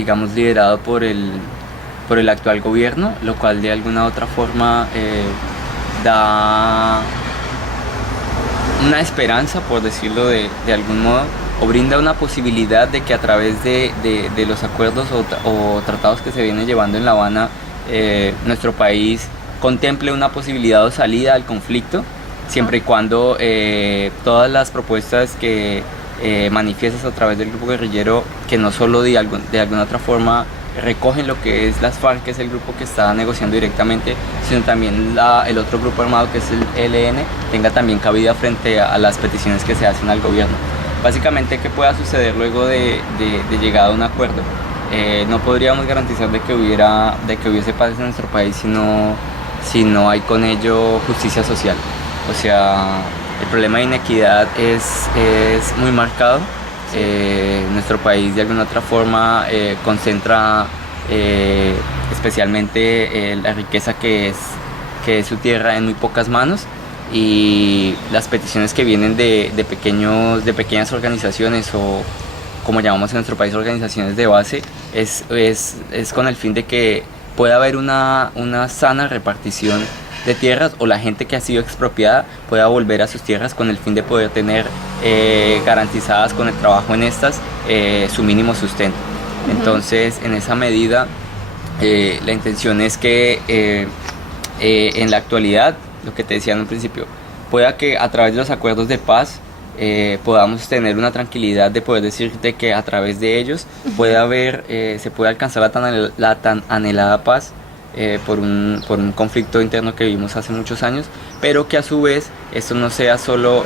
digamos, liderado por el actual gobierno, lo cual de alguna u otra forma da una esperanza, por decirlo de algún modo, o brinda una posibilidad de que a través de los acuerdos o tratados que se vienen llevando en La Habana, nuestro país contemple una posibilidad de salida al conflicto, siempre y cuando todas las propuestas que manifiestas a través del grupo guerrillero, que no solo de alguna otra forma recogen lo que es las FARC, que es el grupo que está negociando directamente, sino también el otro grupo armado, que es el ELN, tenga también cabida frente a las peticiones que se hacen al gobierno. Básicamente, ¿qué pueda suceder luego de llegada a un acuerdo? No podríamos garantizar de que hubiese paz en nuestro país si no hay con ello justicia social. O sea, el problema de inequidad es muy marcado. Nuestro país de alguna otra forma concentra especialmente la riqueza que es su tierra en muy pocas manos, y las peticiones que vienen de pequeñas organizaciones, o como llamamos en nuestro país organizaciones de base, es con el fin de que pueda haber una sana repartición de tierras, o la gente que ha sido expropiada pueda volver a sus tierras con el fin de poder tener garantizadas con el trabajo en estas su mínimo sustento. Entonces, en esa medida, la intención es que en la actualidad, lo que te decía en un principio, pueda que a través de los acuerdos de paz podamos tener una tranquilidad de poder decirte que a través de ellos se puede alcanzar la tan anhelada paz por un conflicto interno que vivimos hace muchos años, pero que a su vez esto no sea solo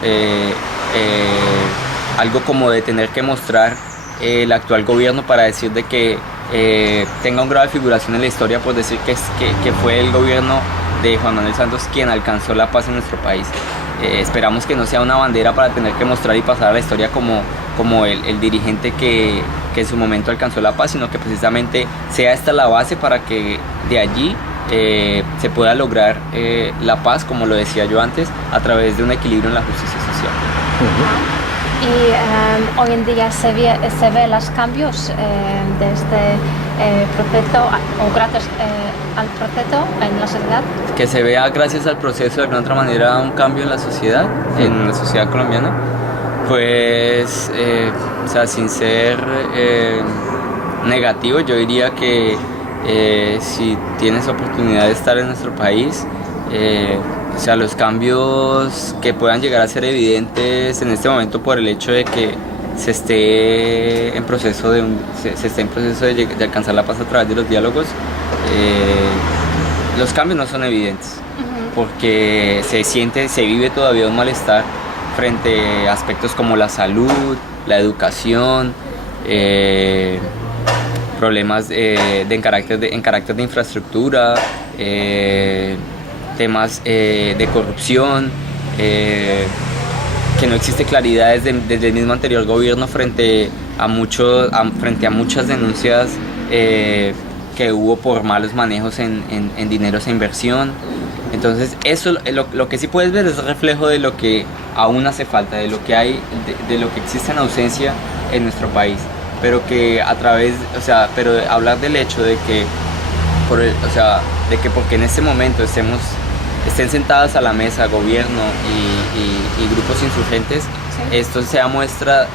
algo como de tener que mostrar el actual gobierno para decir de que tenga un grado de figuración en la historia, por decir que fue el gobierno de Juan Manuel Santos quien alcanzó la paz en nuestro país. Esperamos que no sea una bandera para tener que mostrar y pasar a la historia como el dirigente que en su momento alcanzó la paz, sino que precisamente sea esta la base para que de allí se pueda lograr la paz, como lo decía yo antes, a través de un equilibrio en la justicia social. Y hoy en día se ve los cambios desde el proceso o gracias al proceso en la sociedad. Que se vea gracias al proceso de alguna otra manera un cambio en la sociedad colombiana, pues o sea, sin ser negativo, yo diría que si tienes oportunidad de estar en nuestro país, o sea, los cambios que puedan llegar a ser evidentes en este momento por el hecho de que se esté en proceso de alcanzar la paz a través de los diálogos, los cambios no son evidentes, porque se vive todavía un malestar frente a aspectos como la salud, la educación, problemas en carácter de infraestructura, temas de corrupción, que no existe claridad desde el mismo anterior gobierno frente a muchas denuncias que hubo por malos manejos en dineros e inversión. Entonces eso lo que sí puedes ver es el reflejo de lo que aún hace falta, de lo que hay, de lo que existe en ausencia en nuestro país, pero que pero hablar del hecho de que porque en este momento estén sentadas a la mesa gobierno y grupos insurgentes, sí, esto sea muestra,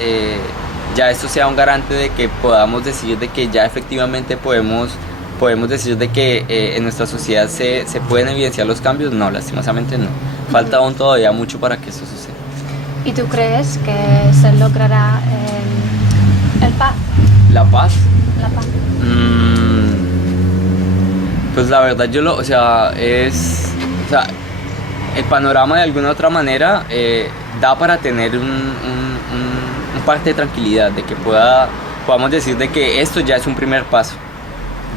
esto sea un garante de que podamos decir de que ya efectivamente podemos decir de que en nuestra sociedad se pueden evidenciar los cambios. No, lastimosamente no. Falta aún todavía mucho para que eso suceda. ¿Y tú crees que se logrará el paz? ¿La paz? La paz. Pues la verdad el panorama de alguna otra manera da para tener un parte de tranquilidad, de que podamos decir de que esto ya es un primer paso.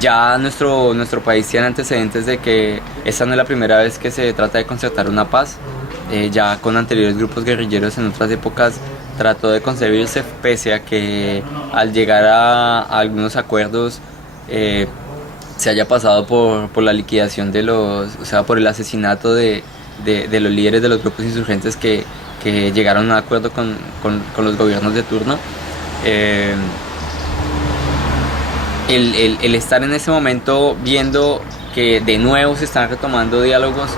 Ya nuestro país tiene antecedentes de que esta no es la primera vez que se trata de concertar una paz. Ya con anteriores grupos guerrilleros en otras épocas trató de concebirse, pese a que al llegar a algunos acuerdos se haya pasado por la liquidación por el asesinato de los líderes de los grupos insurgentes que llegaron a un acuerdo con los gobiernos de turno. el estar en ese momento viendo que de nuevo se están retomando diálogos,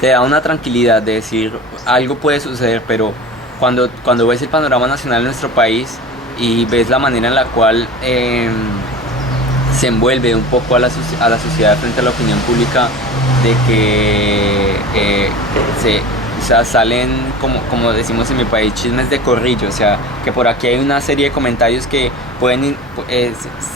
te da una tranquilidad de decir algo puede suceder, pero cuando ves el panorama nacional de nuestro país y ves la manera en la cual se envuelve un poco a la sociedad frente a la opinión pública, de que o sea, salen, como decimos en mi país, chismes de corrillo, o sea, que por aquí hay una serie de comentarios que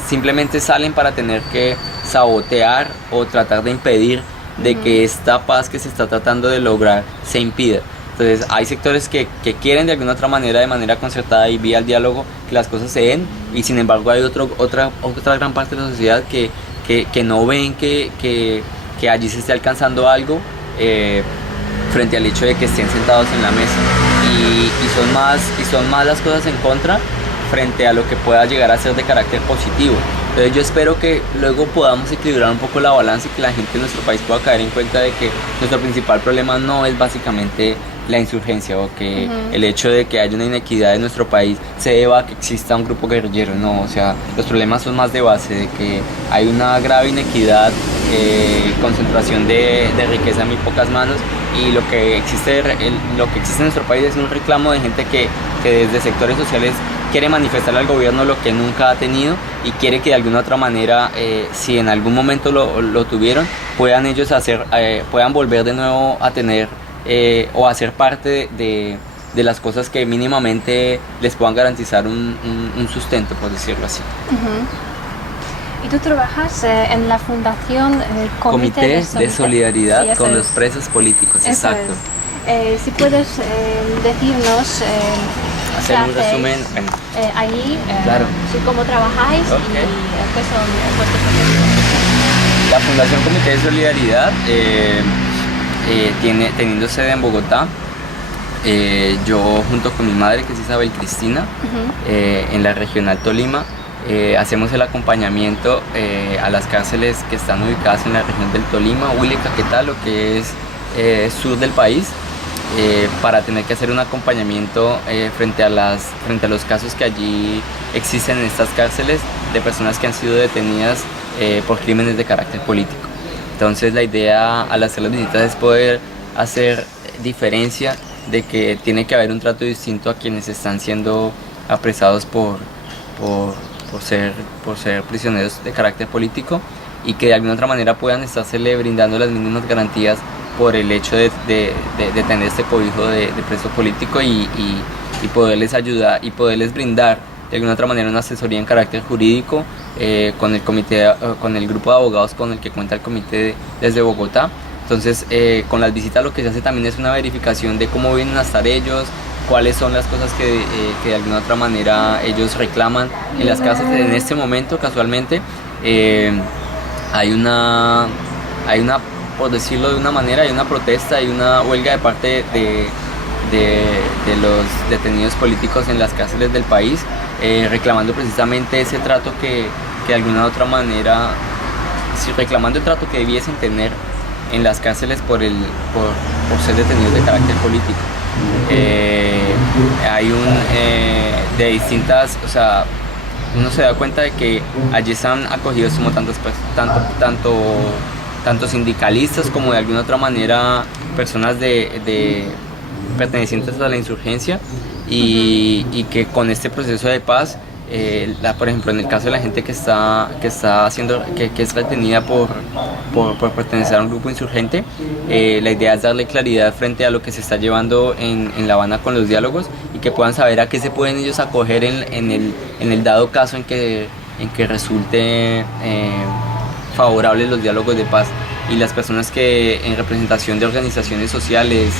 simplemente salen para tener que sabotear o tratar de impedir de que esta paz que se está tratando de lograr se impida. Entonces hay sectores que quieren de alguna otra manera, de manera concertada y vía el diálogo, que las cosas se den, y sin embargo hay otra gran parte de la sociedad que no ven que allí se esté alcanzando algo frente al hecho de que estén sentados en la mesa, y son más las cosas en contra frente a lo que pueda llegar a ser de carácter positivo. Entonces yo espero que luego podamos equilibrar un poco la balanza y que la gente de nuestro país pueda caer en cuenta de que nuestro principal problema no es básicamente la insurgencia, o que el hecho de que haya una inequidad en nuestro país se deba a que exista un grupo guerrillero. No, o sea, los problemas son más de base, de que hay una grave inequidad, concentración de riqueza en muy pocas manos, y lo que existe en nuestro país es un reclamo de gente que desde sectores sociales quiere manifestar al gobierno lo que nunca ha tenido, y quiere que de alguna otra manera, si en algún momento lo tuvieron, puedan ellos puedan volver de nuevo a tener o a ser parte de las cosas que mínimamente les puedan garantizar un sustento, por decirlo así. Y tú trabajas en la Fundación Comité de Solidaridad, sí, con los presos políticos, eso exacto. Si puedes decirnos hacer un resumen, bueno, ahí, claro. sí, cómo trabajáis, Okay. y qué son vuestros objetivos. La Fundación Comité de Solidaridad teniendo sede en Bogotá. Yo junto con mi madre, que es Isabel Cristina, en la Regional Tolima, hacemos el acompañamiento a las cárceles que están ubicadas en la región del Tolima, Huila y Caquetá, lo que es sur del país, para tener que hacer un acompañamiento frente a los casos que allí existen en estas cárceles de personas que han sido detenidas por crímenes de carácter político. Entonces la idea al hacer las visitas es poder hacer diferencia de que tiene que haber un trato distinto a quienes están siendo apresados por ser prisioneros de carácter político, y que de alguna otra manera puedan estársele brindando las mínimas garantías por el hecho de tener este cobijo de preso político, y poderles ayudar y poderles brindar de alguna otra manera una asesoría en carácter jurídico con el grupo de abogados con el que cuenta el comité desde Bogotá. Entonces con las visitas lo que se hace también es una verificación de cómo vienen a estar ellos, cuáles son las cosas que de alguna otra manera ellos reclaman en las casas. En este momento, casualmente, hay una, por decirlo de una manera, hay una protesta, hay una huelga de parte de los detenidos políticos en las cárceles del país, reclamando precisamente ese trato que de alguna otra manera, reclamando el trato que debiesen tener en las cárceles por ser detenidos de carácter político. Hay de distintas, o sea, uno se da cuenta de que allí están acogidos como tanto sindicalistas como de alguna otra manera personas pertenecientes a la insurgencia, y que con este proceso de paz, por ejemplo, en el caso de la gente que es retenida por pertenecer a un grupo insurgente, la idea es darle claridad frente a lo que se está llevando en La Habana con los diálogos, y que puedan saber a qué se pueden ellos acoger en el dado caso en que resulte favorables los diálogos de paz. Y las personas que en representación de organizaciones sociales,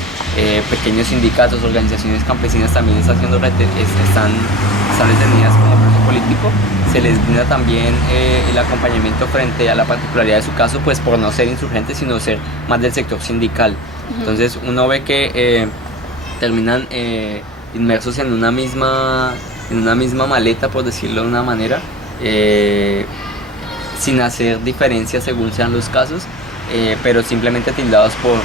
pequeños sindicatos, organizaciones campesinas también están detenidas como preso político, se les brinda también el acompañamiento frente a la particularidad de su caso, pues por no ser insurgentes, sino ser más del sector sindical. Entonces uno ve que terminan inmersos en una misma maleta, por decirlo de una manera, sin hacer diferencias según sean los casos, pero simplemente tildados por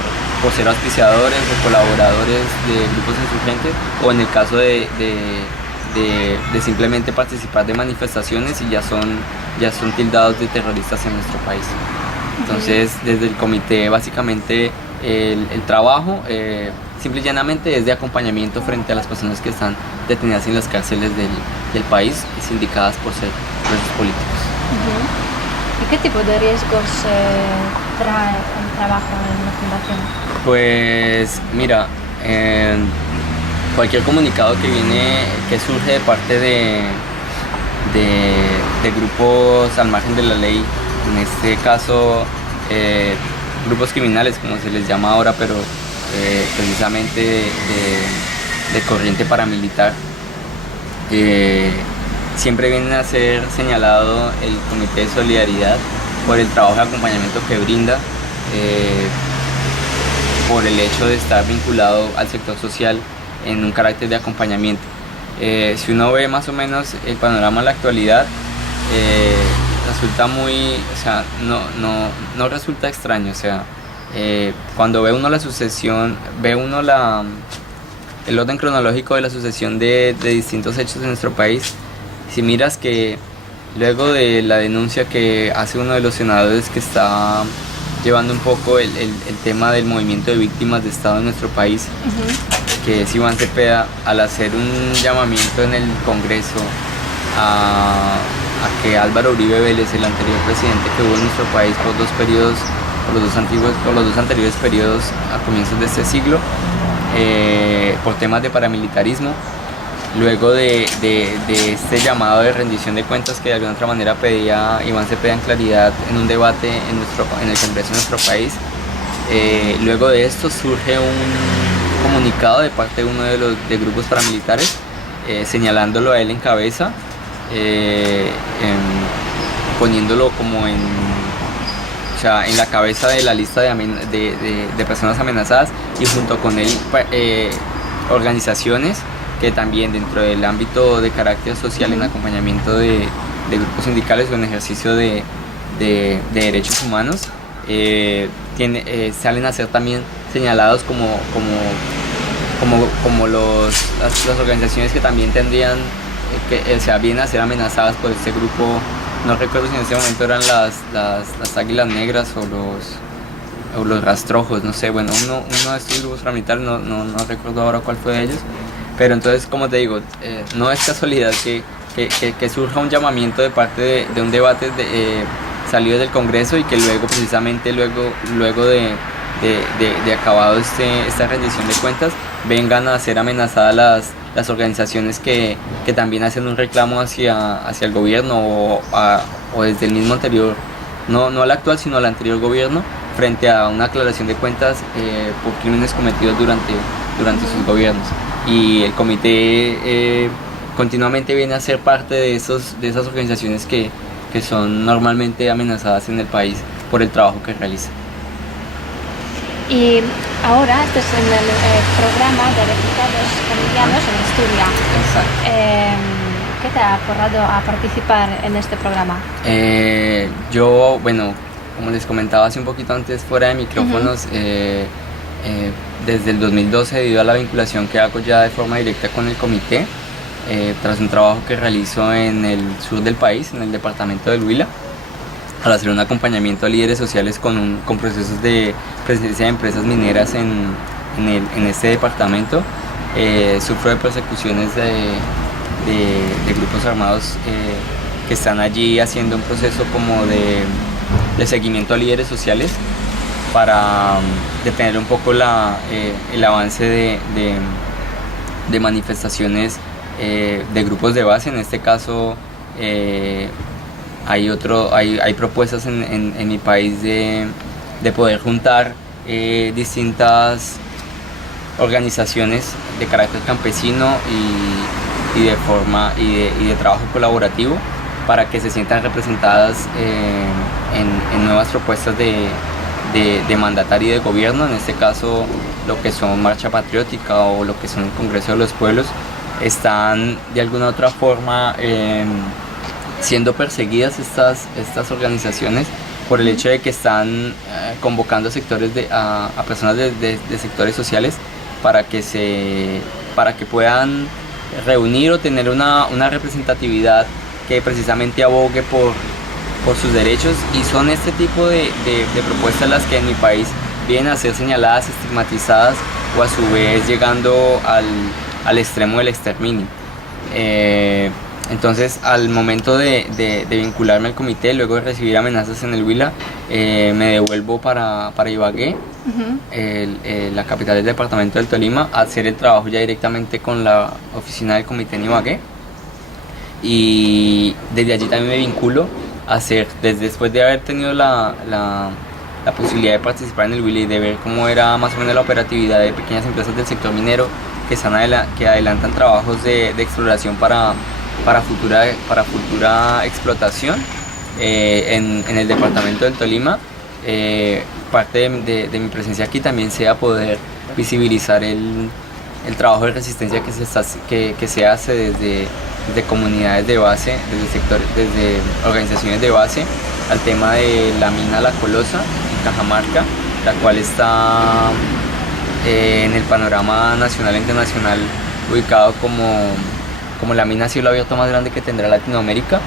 ser auspiciadores o colaboradores de grupos insurgentes, o en el caso de de simplemente participar de manifestaciones y ya son tildados de terroristas en nuestro país. Entonces, desde el comité, básicamente, el trabajo, simple y llanamente, es de acompañamiento frente a las personas que están detenidas en las cárceles del país y sindicadas por ser presos políticos. ¿Y qué tipo de riesgos trae el trabajo en la fundación? Pues, mira, cualquier comunicado que surge de parte de grupos al margen de la ley, en este caso grupos criminales como se les llama ahora, pero precisamente de corriente paramilitar, siempre viene a ser señalado el Comité de Solidaridad por el trabajo de acompañamiento que brinda, por el hecho de estar vinculado al sector social en un carácter de acompañamiento. Si uno ve más o menos el panorama en la actualidad, resulta no resulta extraño, o sea, cuando ve uno la sucesión, el orden cronológico de la sucesión de distintos hechos en nuestro país, si miras que luego de la denuncia que hace uno de los senadores que está llevando un poco el tema del movimiento de víctimas de Estado en nuestro país, que es Iván Cepeda, al hacer un llamamiento en el Congreso a que Álvaro Uribe Vélez, el anterior presidente que hubo en nuestro país por los dos anteriores periodos a comienzos de este siglo, por temas de paramilitarismo, luego de este llamado de rendición de cuentas que de alguna otra manera pedía Iván Cepeda en claridad en un debate en el Congreso de nuestro país, luego de esto surge un comunicado de parte de uno de grupos paramilitares, señalándolo a él en cabeza, poniéndolo como en la cabeza de la lista de personas amenazadas, y junto con él organizaciones que también dentro del ámbito de carácter social, en acompañamiento de grupos sindicales o en ejercicio de derechos humanos, salen a ser también señalados como las organizaciones que también tendrían vienen a ser amenazadas por este grupo. No recuerdo si en ese momento eran las Águilas Negras o los Rastrojos, no sé, bueno, uno de estos grupos paramilitares, no recuerdo ahora cuál fue de ellos, pero entonces, como te digo, no es casualidad que surja un llamamiento de parte de un debate salido del Congreso, y que luego de acabado esta rendición de cuentas, vengan a ser amenazadas las organizaciones que también hacen un reclamo hacia el gobierno o desde el mismo anterior, no al actual sino al anterior gobierno, frente a una aclaración de cuentas por crímenes cometidos durante sus gobiernos. Y el comité continuamente viene a ser parte de esas organizaciones que son normalmente amenazadas en el país por el trabajo que realizan. Y ahora este es el programa de refugiados colombianos en Asturias. Exacto. ¿Qué te ha aportado a participar en este programa? Yo, bueno, como les comentaba hace un poquito antes fuera de micrófonos, desde el 2012, debido a la vinculación que hago ya de forma directa con el comité, tras un trabajo que realizo en el sur del país, en el departamento del Huila, al hacer un acompañamiento a líderes sociales con procesos de presencia de empresas mineras en este departamento, sufro de persecuciones de grupos armados que están allí haciendo un proceso como de seguimiento a líderes sociales para detener un poco el avance de manifestaciones de grupos de base. En este caso, hay propuestas en mi país de poder juntar distintas organizaciones de carácter campesino y de trabajo colaborativo, para que se sientan representadas en nuevas propuestas de mandatario y de gobierno. En este caso, lo que son Marcha Patriótica o lo que son el Congreso de los Pueblos, están de alguna u otra forma siendo perseguidas estas organizaciones por el hecho de que están convocando a personas de sectores sociales para que puedan reunir o tener una representatividad que precisamente abogue por sus derechos, y son este tipo de propuestas las que en mi país vienen a ser señaladas, estigmatizadas o a su vez llegando al extremo del exterminio. Entonces, al momento de vincularme al comité, luego de recibir amenazas en el Huila, me devuelvo para Ibagué, la capital del departamento del Tolima, a hacer el trabajo ya directamente con la oficina del comité en Ibagué. Y desde allí también me vinculo a hacer, después de haber tenido la posibilidad de participar en el Huila y de ver cómo era más o menos la operatividad de pequeñas empresas del sector minero que adelantan trabajos de exploración para futura explotación en el departamento del Tolima. Parte de mi presencia aquí también sea poder visibilizar el trabajo de resistencia que se hace desde comunidades de base, desde organizaciones de base, al tema de la mina La Colosa en Cajamarca, la cual está en el panorama nacional e internacional ubicado como la mina a cielo abierto más grande que tendrá Latinoamérica,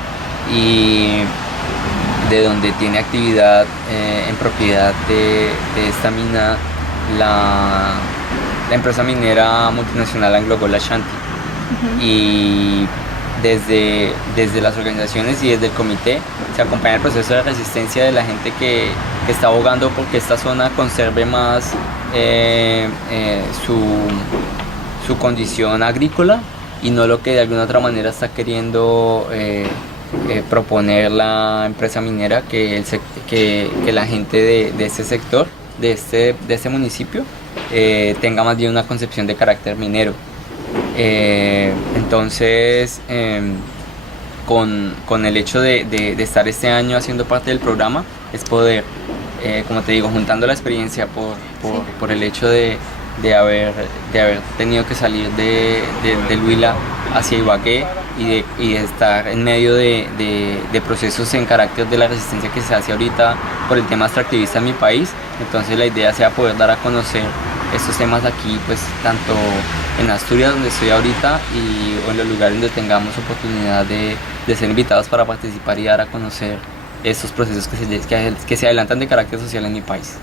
y de donde tiene actividad en propiedad de esta mina la empresa minera multinacional AngloGold Ashanti. Y desde las organizaciones y desde el comité se acompaña el proceso de resistencia de la gente que está abogando porque esta zona conserve más su condición agrícola, y no lo que de alguna otra manera está queriendo proponer la empresa minera, que la gente de ese sector, de este municipio, tenga más bien una concepción de carácter minero. Entonces, con el hecho de estar este año haciendo parte del programa, es poder, como te digo, juntando la experiencia por el hecho de haber tenido que salir del Huila hacia Ibagué y de estar en medio de procesos en carácter de la resistencia que se hace ahorita por el tema extractivista en mi país. Entonces la idea sea poder dar a conocer estos temas aquí, pues tanto en Asturias, donde estoy ahorita, o en los lugares donde tengamos oportunidad de ser invitados para participar y dar a conocer estos procesos que se adelantan de carácter social en mi país.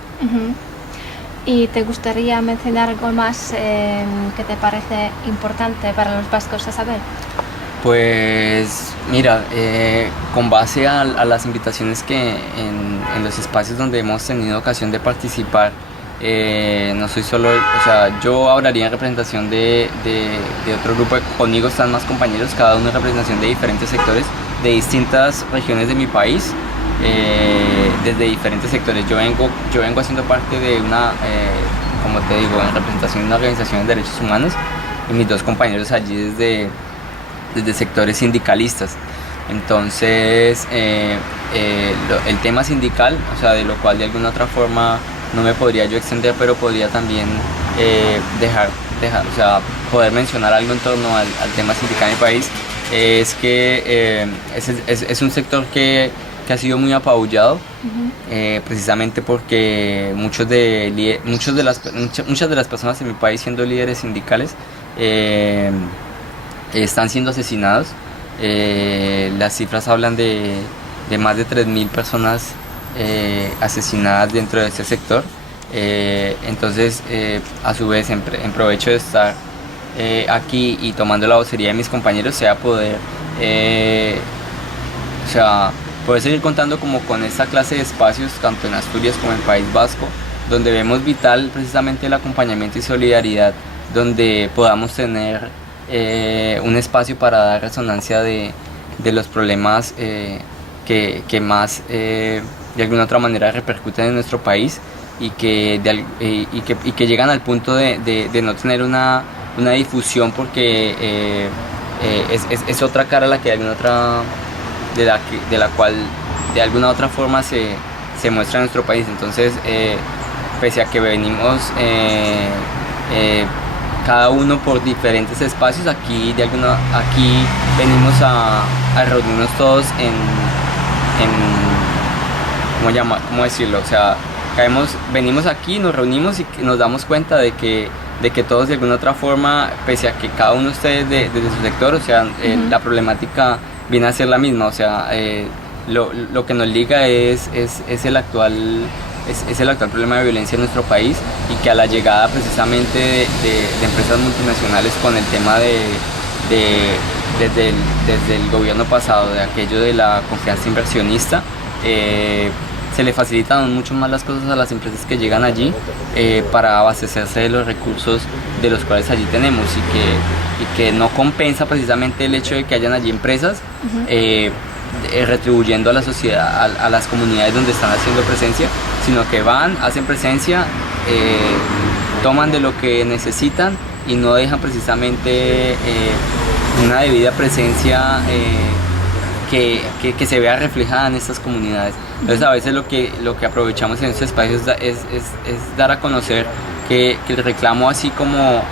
¿Y te gustaría mencionar algo más que te parece importante para los vascos a saber? Pues mira, con base a las invitaciones que en los espacios donde hemos tenido ocasión de participar, no soy solo, o sea, yo hablaría en representación de otro grupo, conmigo están más compañeros, cada uno en representación de diferentes sectores, de distintas regiones de mi país, desde diferentes sectores. Yo vengo haciendo parte de como te digo, en representación de una organización de derechos humanos, y mis dos compañeros allí desde sectores sindicalistas. Entonces, el tema sindical, o sea, de lo cual de alguna otra forma no me podría yo extender, pero podría también dejar, o sea, poder mencionar algo en torno al tema sindical en mi país, es que es un sector que ha sido muy apabullado, precisamente porque muchas de las personas en mi país, siendo líderes sindicales, están siendo asesinados. Las cifras hablan de más de 3.000 personas asesinadas dentro de este sector. Entonces, a su vez, en provecho de estar aquí y tomando la vocería de mis compañeros, poder seguir contando como con esta clase de espacios, tanto en Asturias como en el País Vasco, donde vemos vital precisamente el acompañamiento y solidaridad, donde podamos tener un espacio para dar resonancia de los problemas que más de alguna otra manera repercuten en nuestro país, y que llegan al punto de no tener una difusión, porque es otra cara la que de alguna otra de la cual de alguna otra forma se muestra en nuestro país. Entonces, pese a que venimos cada uno por diferentes espacios, aquí venimos a reunirnos todos ¿cómo decirlo? O sea, venimos aquí, nos reunimos y nos damos cuenta de que de que todos de alguna otra forma, pese a que cada uno esté desde su sector, o sea, la problemática viene a ser la misma, o sea, lo que nos liga es el actual problema de violencia en nuestro país, y que a la llegada precisamente de empresas multinacionales con el tema desde el gobierno pasado, de aquello de la confianza inversionista, se le facilitan mucho más las cosas a las empresas que llegan allí para abastecerse de los recursos de los cuales allí tenemos, y que no compensa precisamente el hecho de que hayan allí empresas retribuyendo a la sociedad, a las comunidades donde están haciendo presencia, sino que van, hacen presencia, toman de lo que necesitan y no dejan precisamente una debida presencia que se vea reflejada en estas comunidades. Entonces a veces lo que aprovechamos en estos espacios es dar a conocer que el reclamo, así como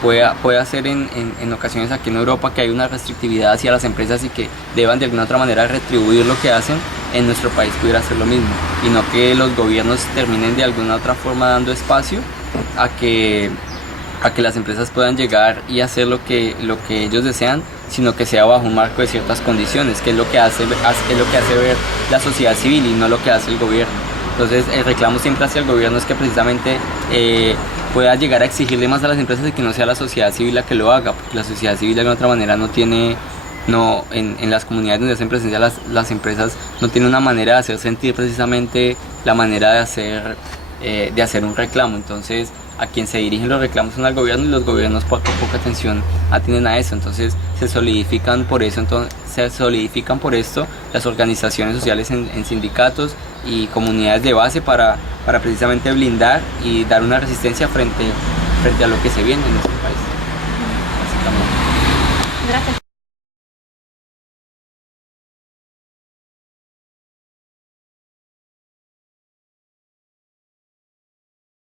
puede ser en ocasiones aquí en Europa, que hay una restrictividad hacia las empresas y que deban de alguna otra manera retribuir lo que hacen, en nuestro país pudiera hacer lo mismo, y no que los gobiernos terminen de alguna otra forma dando espacio a que las empresas puedan llegar y hacer lo que ellos desean, sino que sea bajo un marco de ciertas condiciones, que es lo que hace ver la sociedad civil y no lo que hace el gobierno. Entonces el reclamo siempre hacia el gobierno es que precisamente pueda llegar a exigirle más a las empresas y que no sea la sociedad civil la que lo haga, porque la sociedad civil de alguna otra manera en las comunidades donde hacen presencia las empresas, no tiene una manera de hacer sentir precisamente la manera de hacer un reclamo. Entonces a quien se dirigen los reclamos son al gobierno, y los gobiernos poca atención atienden a eso. Entonces se solidifican por esto las organizaciones sociales en sindicatos y comunidades de base para precisamente blindar y dar una resistencia frente a lo que se viene.